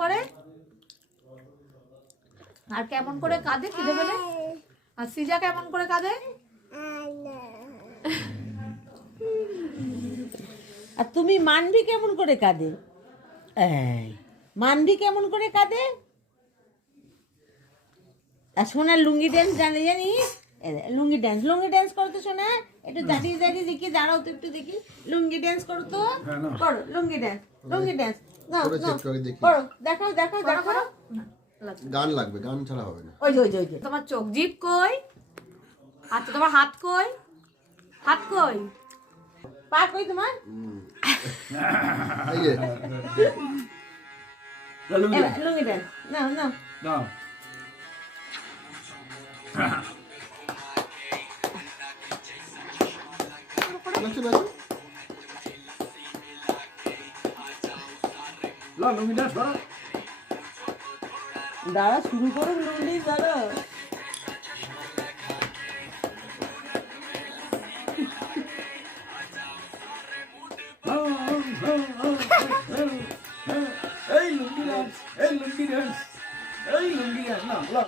করে আর কেমন করে কাঁদে? খিদে পেলে? আর সিজা কেমন করে কাঁদে? আর তুমি মানবি কেমন করে কাঁদে? মানবি কেমন করে কাঁদে? আর সোনার লুঙ্গি ড্যান্স জানে জানিস লুঙ্গি ড্যান্স লুঙ্গি ড্যান্স করো তো সোনা একটু দাঁড়িয়ে দাঁড়িয়ে দেখি দাঁড়াও তো একটু দেখি। লুঙ্গি ড্যান্স করো তো? করো লুঙ্গি ড্যান্স লুঙ্গি ড্যান্স দেখাও দেখাও দেখাও। গান লাগবে গান ছাড়া হবে না। ওই ওই ওই তোমার চোখ জিভ কই? আচ্ছা তোমার হাত কই? হাত কই? পা কই তোমার? এই যে। লুঙ্গি নাও নাও দাও নাচো নাচো। দাঁড়া। শুরু করো লুঙ্গি দাঁড়া এই লুঙ্গি ডান্স এই লুঙ্গি ডান্স এই লুঙ্গি ডান্স না